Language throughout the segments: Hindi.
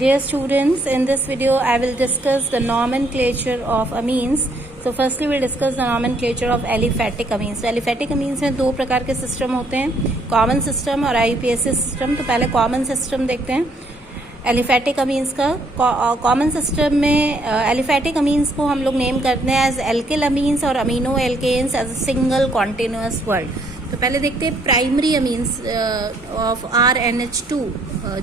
Dear students, in this video I will discuss the nomenclature of amines. So firstly we'll discuss the nomenclature of aliphatic amines. So aliphatic amines में दो प्रकार के सिस्टम होते हैं, कॉमन सिस्टम और IUPAC सिस्टम. तो पहले कॉमन सिस्टम देखते हैं एलिफैटिक अमीन्स का. कॉमन सिस्टम में एलिफैटिक अमीन्स को हम लोग नेम करते हैं एज एल्किल अमीन्स और amino alkanes as a single continuous word. तो पहले देखते हैं primary amines of RNH2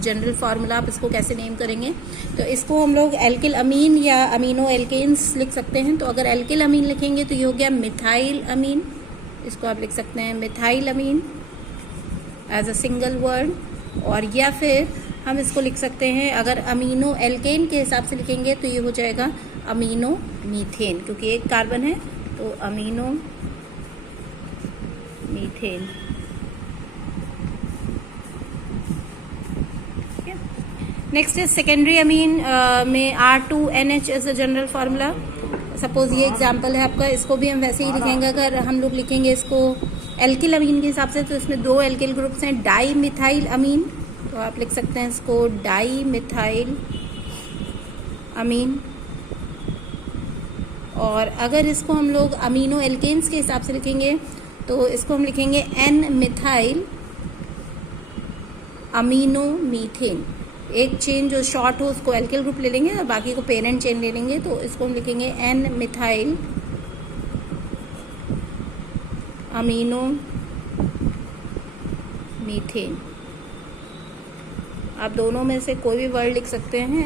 general formula. आप इसको कैसे नेम करेंगे? तो इसको हम लोग एल्किल अमीन या अमीनो एल्केन्स लिख सकते हैं. तो अगर एल्किल अमीन लिखेंगे तो ये हो गया मिथाइल अमीन. इसको आप लिख सकते हैं methyl amine as a single word. और या फिर हम इसको लिख सकते हैं, अगर अमीनो एल्केन के हिसाब से लिखेंगे तो ये हो जाएगा अमीनो मीथेन, क्योंकि एक कार्बन है तो अमीनो मीथेन. नेक्स्ट है सेकेंडरी अमीन में R2NH is a general formula. Suppose ये एग्जांपल है आपका, इसको भी हम वैसे ही लिखेंगे. अगर हम लोग लिखेंगे इसको एल्किल अमीन के हिसाब से तो इसमें दो एल्किल ग्रुप्स हैं, डाई मिथाइल अमीन. तो आप लिख सकते हैं इसको डाई मिथाइल अमीन. और अगर इसको हम लोग अमीनो एल्केन्स के हिसाब से लिखेंगे तो इसको हम लिखेंगे N मिथाइल अमीनो मीथेन. एक चेन जो शॉर्ट हो उसको एल्किल ग्रुप ले लेंगे और बाकी को पेरेंट चेन ले लेंगे. तो इसको हम लिखेंगे N मिथाइल अमीनो मीथेन. आप दोनों में से कोई भी वर्ड लिख सकते हैं.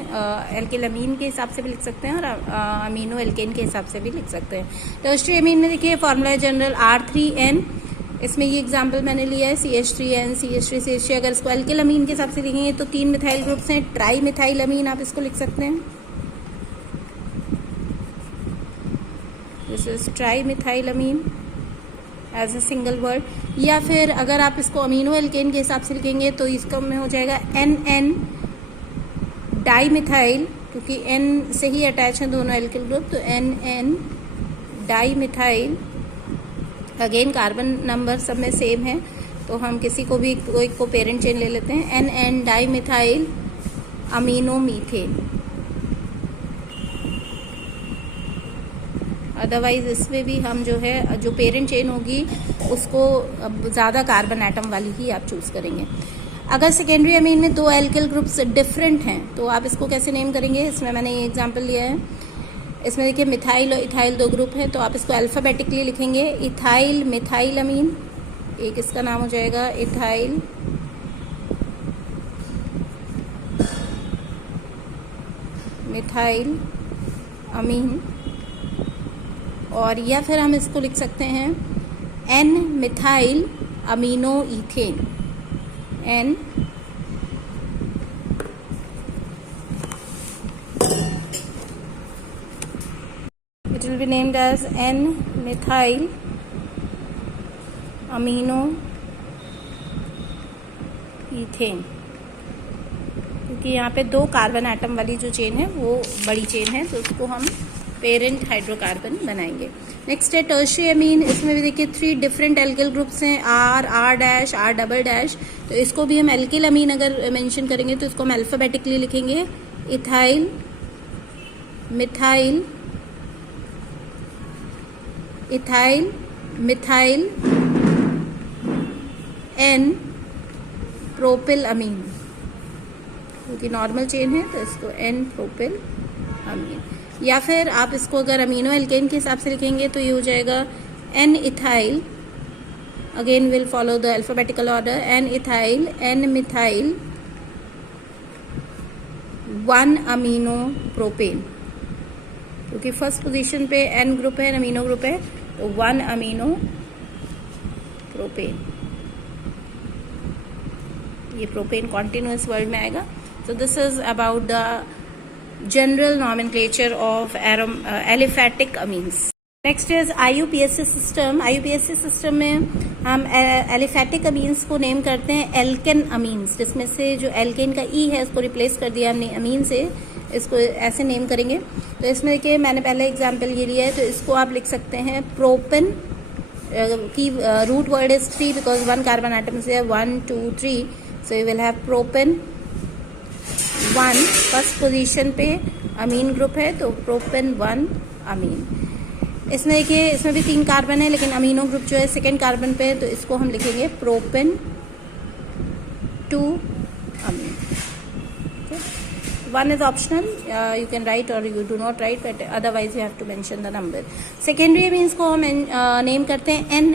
एल्किल अमीन के हिसाब से भी लिख सकते हैं और अमीनो एल्केन के हिसाब से भी लिख सकते हैं. टर्शरी अमीन में देखिए फॉर्मूला जनरल R3N. इसमें ये एग्जांपल मैंने लिया है CH3N, CH3, CH3. अगर इसको एल्किल अमीन के हिसाब से लिखेंगे तो तीन मिथाइल ग्रुप्स हैं, ट्राई मिथाइल अमीन आप इसको लिख सकते हैं. This is tri methyl amine as a single word. या फिर अगर आप इसको अमीनो एल्केन के हिसाब से लिखेंगे तो इसका में हो जाएगा NN डाई मिथाइल, क्योंकि N से ही अटैच है दोनों एल्किल ग्रुप. तो NN di methyl. Again carbon number सब में सेम है तो हम किसी को भी कोई को पेरेंट चेन ले लेते हैं. NN di methyl amino methane. Otherwise इसमें भी हम जो है जो पेरेंट चेन होगी उसको ज़्यादा कार्बन एटम वाली ही आप चूज करेंगे. अगर सेकेंडरी अमीन में दो एल्किल ग्रुप्स डिफरेंट हैं तो आप इसको कैसे नेम करेंगे? इसमें मैंने ये एग्जांपल लिया है. इसमें देखिए मिथाइल और इथाइल दो ग्रुप है तो आप इसको अल्फाबेटिकली लिखेंगे. इथाइल मिथाइल अमीन, एक इसका नाम हो जाएगा इथाइल मिथाइल अमीन. और या फिर हम इसको लिख सकते हैं N methyl amino ethane. N it will be named as N methyl amino ethane, क्योंकि यहाँ पे दो कार्बन एटम वाली जो चेन है वो बड़ी चेन है तो उसको हम पेरेंट हाइड्रोकार्बन बनाएंगे. नेक्स्ट है टर्शरी अमीन. इसमें भी देखिए थ्री डिफरेंट एल्किल ग्रुप्स हैं, R dash, R double dash. तो इसको भी हम एल्किल अमीन अगर मेंशन करेंगे तो इसको हम अल्फाबेटिकली लिखेंगे. Ethyl methyl ethyl methyl N propyl amine, क्योंकि नॉर्मल चेन है तो इसको N प्रोपिल अमीन. या फिर आप इसको अगर अमीनो एल्केन के हिसाब से लिखेंगे तो ये हो जाएगा N ethyl. Again will follow the alphabetical order. N ethyl N methyl 1 amino propane, क्योंकि फर्स्ट पोजीशन पे N ग्रुप है, अमीनो ग्रुप है, तो 1 अमीनो प्रोपेन. ये प्रोपेन कॉन्टिन्यूअस वर्ड में आएगा. सो this is about the general nomenclature of aliphatic amines. Next is IUPAC system. IUPAC system में हम एलिफैटिक अमीन्स को नेम करते हैं एल्केन अमीन्स, जिसमें से जो एल्केन का E है उसको रिप्लेस कर दिया हमने अमीन से, इसको ऐसे नेम करेंगे. तो इसमें देखिए मैंने पहले एग्जांपल ये लिया है तो इसको आप लिख सकते हैं प्रोपेन की root word is 3 because one carbon atom is there, 1 2 3, so you will have propane 1 first position पे अमीन ग्रुप है, तो प्रोपेन 1 अमीन। इसमें देखिए इसमें भी 3 कार्बन है, लेकिन अमीनो ग्रुप जो है सेकेंड कार्बन पे है, तो इसको हम लिखेंगे propane 2 Amin. 1 is optional, you can write or you do not write, but otherwise you have to mention the number. Secondary amines को हम नेम करते हैं n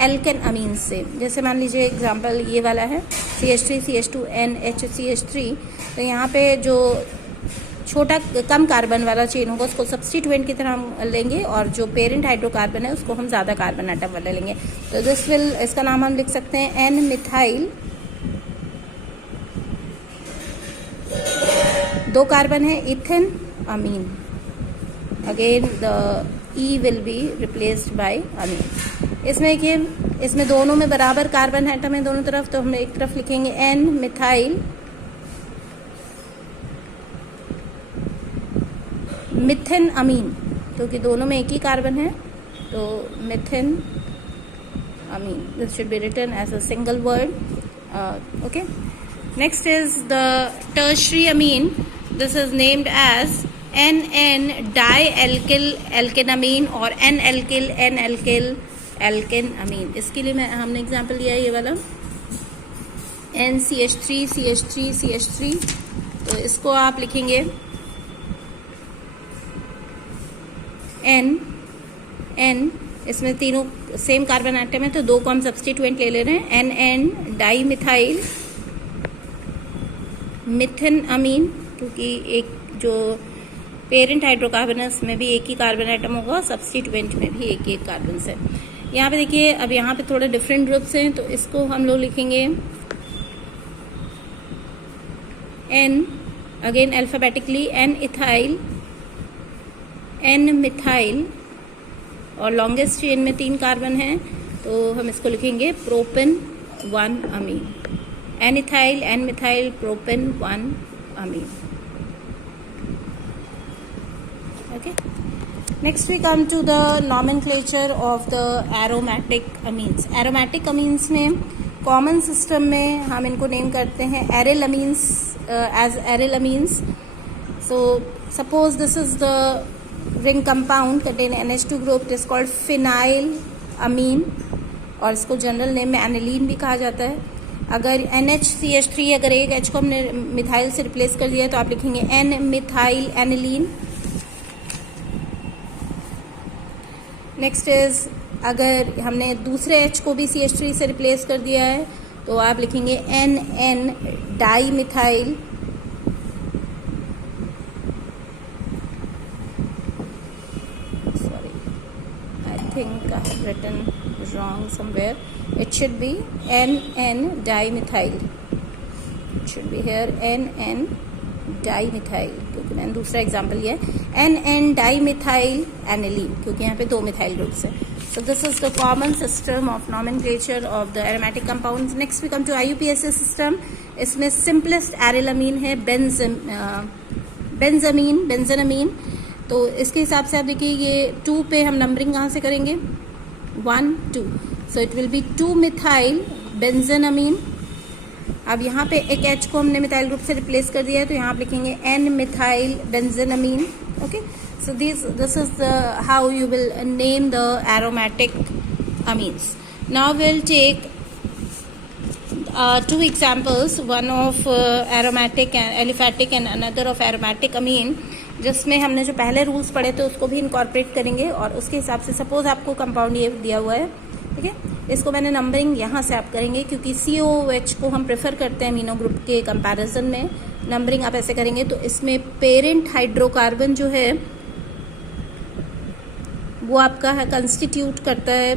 एल्केन अमीन्स से। जैसे मान लीजिए एग्जांपल ये वाला है CH3 CH2 NHCH3, तो यहाँ पे जो छोटा कम कार्बन वाला चेन होगा उसको सब्स्टिट्यूएंट की तरह हम लेंगे, और जो पेरेंट हाइड्रोकार्बन है उसको हम ज़्यादा कार्बन एटम वाला लेंगे। तो दिस विल, इसका नाम हम लिख सकते हैं n मिथाइल, 2 कार्बन है ethane amine, again the E will be replaced by amine. इसमें देखिए इसमें दोनों में बराबर कार्बन एटम है दोनों तरफ, तो हम एक तरफ लिखेंगे n मिथाइल मिथेन अमीन, क्योंकि दोनों में एक ही कार्बन है, तो methane amine. This should be written as a single word, okay. Next is the tertiary amine. This is named as NN dialkyl alkane amine और N-एल्किल N-एल्किल एल्केन अमीन। इसके लिए हमने एग्जांपल लिया है ये वाला NCH3 CH3 CH3, तो इसको आप लिखेंगे N, इसमें तीनों सेम कार्बन एटम है, तो 2 को हम सब्स्टिट्यूएंट ले रहे हैं, NN डाई मिथाइल मिथेन अमीन, क्योंकि एक जो पेरेंट हाइड्रोकार्बन है उसमें भी एक ही कार्बन एटम होगा, सब्स्टिट्यूएंट में भी एक ही कार्बन है। यहाँ पे देखिए अब यहाँ पे थोड़े डिफरेंट ग्रुप्स हैं, तो इसको हम लोग लिखेंगे N, again alphabetically N ethyl N methyl, और लॉन्गेस्ट चेन में 3 कार्बन है, तो हम इसको लिखेंगे propane 1 amine. N ethyl N methyl propane 1 amine. Okay. Next we come to the nomenclature of the aromatic amines. Aromatic amines में common system में हम इनको नेम करते हैं aryl amines as aryl amines. So suppose this is the ring compound containing NH2 group, it is called phenyl amine, और इसको जनरल नेम में एनिलीन भी कहा जाता है। अगर NHCH3 अगर एक H को हमने मिथाइल से रिप्लेस कर दिया है, तो आप लिखेंगे N methyl aniline. Next is अगर हमने दूसरे H को भी CH3 से रिप्लेस कर दिया है, तो आप लिखेंगे NN di methyl sorry I think I have written wrong somewhere, it should be NN di methyl, it should be here NN di methyl, क्योंकि मैंने दूसरा एग्जाम्पल लिया है NN डाई मिथाइल एनिलीन, क्योंकि यहाँ पे 2 मिथाइल ग्रुप्स है। So this is the common system of nomenclature of the aromatic compounds. Next we come to IUPAC system. इसमें सिंपलेस्ट एरिल अमीन है बेंजमीन, तो इसके हिसाब से आप देखिए ये 2 पे हम नंबरिंग कहाँ से करेंगे 1 2, so it will be 2 methyl benzenamine. अब यहाँ पे एक H को हमने मिथाइल ग्रुप से रिप्लेस कर दिया है, तो यहाँ आप लिखेंगे N methyl benzenamine. Okay, so this is the how you will name the aromatic amines. Now will take 2 examples, one of aromatic and aliphatic and another of aromatic amine, जिसमें हमने जो पहले रूल्स पढ़े थे उसको भी इनकॉर्पोरेट करेंगे, और उसके हिसाब से सपोज आपको कंपाउंड ये दिया हुआ है, ठीक है, इसको मैंने नंबरिंग यहाँ से आप करेंगे, क्योंकि COOH को हम प्रेफर करते हैं अमीनो ग्रुप के कंपैरिजन में। नंबरिंग आप ऐसे करेंगे, तो इसमें पेरेंट हाइड्रोकार्बन जो है वो आपका कंस्टिट्यूट करता है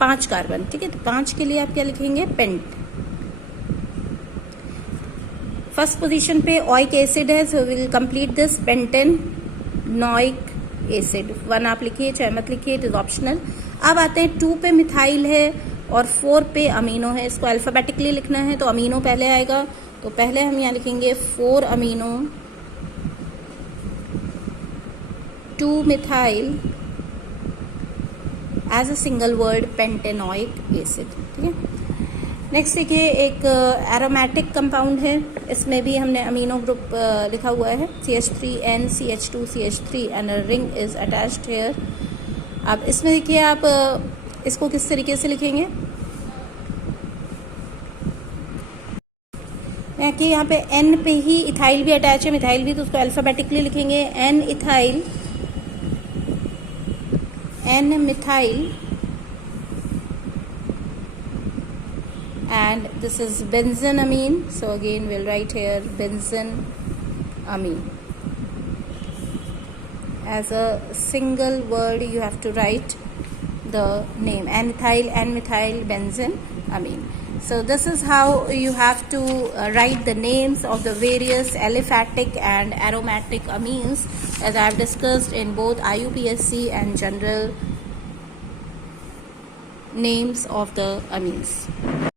5 कार्बन, ठीक है, तो 5 के लिए आप क्या लिखेंगे पेंट। फर्स्ट पोजीशन पे ओइक एसिड है, so will complete this pentanoic acid. 1 आप लिखिए चाहे मत लिखिए, इट इज ऑप्शनल। अब आते हैं 2 पे मिथाइल है और 4 पे अमीनो है, इसको अल्फाबेटिकली लिखना है, तो अमीनो पहले आएगा, तो पहले हम यहाँ लिखेंगे 4 amino 2 methyl as a single word pentanoic acid, ठीक है। नेक्स्ट देखिए एक एरोमेटिक कंपाउंड है, इसमें भी हमने अमीनो ग्रुप लिखा हुआ है CH3N CH2 CH3 and a ring is attached here. अब इसमें देखिए आप इसको किस तरीके से लिखेंगे, कि यहाँ पे N पे ही इथाइल भी अटैच है, मिथाइल भी, तो उसको अल्फाबेटिकली लिखेंगे N ethyl, N methyl, and this is benzenamine. So again we'll write here benzenamine. As a single word you have to write the name N-ethyl, N-methyl, benzenamine. So this is how you have to write the names of the various aliphatic and aromatic amines, as I have discussed in both IUPAC and general names of the amines.